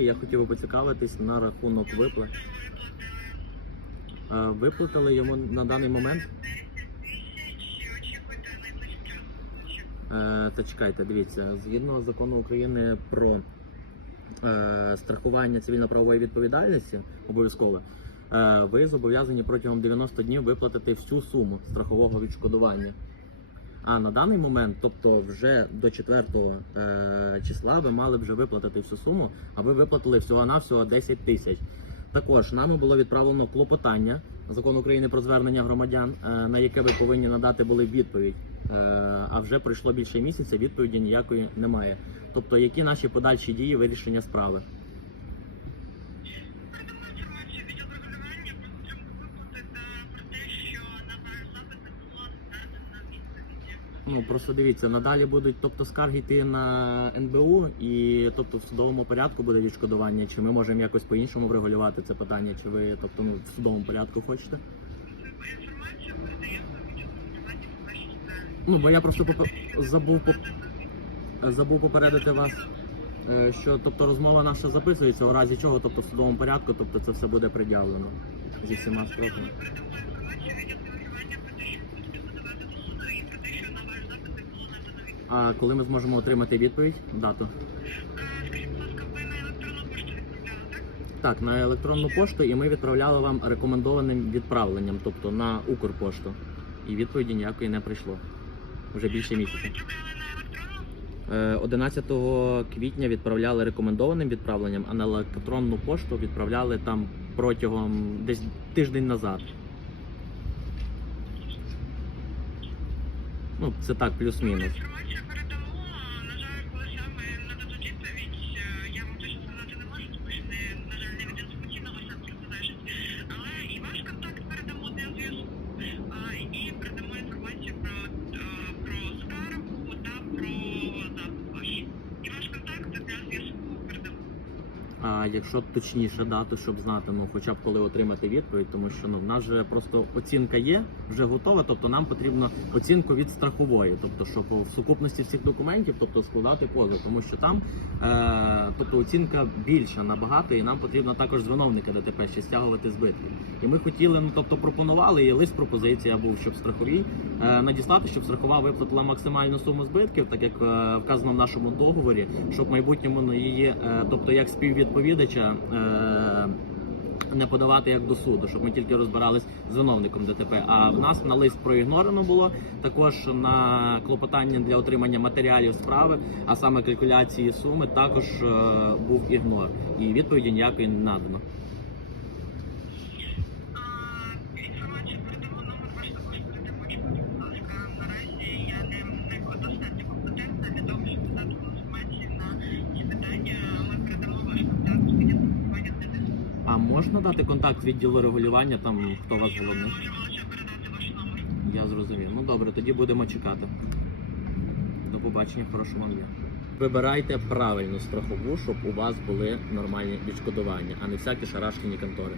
Я хотів би поцікавитись на рахунок виплат. Е, Виплатили йому на даний момент. Е, Та чекайте, дивіться, згідно закону України про е, страхування цивільно-правової відповідальності обов'язково, ви зобов'язані протягом 90 днів виплатити всю суму страхового відшкодування. А на даний момент, тобто вже до 4 е, числа, ви мали б вже виплатити всю суму, а ви виплатили всього-навсього 10 тисяч. Також нами було відправлено клопотання закон України про звернення громадян, е, на яке ви повинні надати були відповідь. Е, а вже пройшло більше місяця, відповіді ніякої немає. Тобто, які наші подальші дії вирішення справи? інформацію від обґрунтування про підтримку виплати та про те, що на ваш запит не було дадено відповіді. Ну просто дивіться, надалі будуть тобто скарги йти на НБУ, і тобто в судовому порядку буде відшкодування. Чи ми можемо якось по-іншому врегулювати це питання? Чи ви тобто ну в судовому порядку хочете? Ну бо я просто попе- забув поп... забув попередити вас, е, що тобто розмова наша записується, у разі чого, тобто в судовому порядку, тобто це все буде пред'явлено зі всіма строками. А коли ми зможемо отримати відповідь? Дату? Е, Скажіть, будь ласка, ви на електронну пошту відправляли, так? Так, на електронну пошту, і ми відправляли вам рекомендованим відправленням, тобто на Укрпошту. І відповіді ніякої не прийшло. Вже більше місяця. відправляли на електронну? Е, 11 квітня відправляли рекомендованим відправленням, а на електронну пошту відправляли там протягом десь тиждень назад. Ну, це так, плюс-мінус. А якщо точніше дату, щоб знати, ну хоча б коли отримати відповідь, тому що ну в нас же просто оцінка є, вже готова. Тобто нам потрібно оцінку від страхової, тобто щоб в сукупності всіх документів, тобто складати позов, тому що там, е, тобто оцінка більша набагато, і нам потрібно також з виновника ДТП ще стягувати збитки. І ми хотіли, ну тобто пропонували, і лист пропозиція був, щоб страховій е, надіслати, щоб страхова виплатила максимальну суму збитків, так як е, вказано в нашому договорі, щоб в майбутньому ну, її, е, тобто як співвідповідача. Е, не подавати як до суду, щоб ми тільки розбирались з виновником ДТП. А в нас на лист проігнорено було також на клопотання для отримання матеріалів справи, а саме калькуляції суми, також е, був ігнор, і відповіді ніякої не надано. Можна дати контакт відділу регулювання? Там хто вас головний? Я зрозумів. Ну добре, тоді будемо чекати. До побачення, хорошого вам дня. Вибирайте правильну страхову, щоб у вас були нормальні відшкодування, а не всякі шарашкіні контори.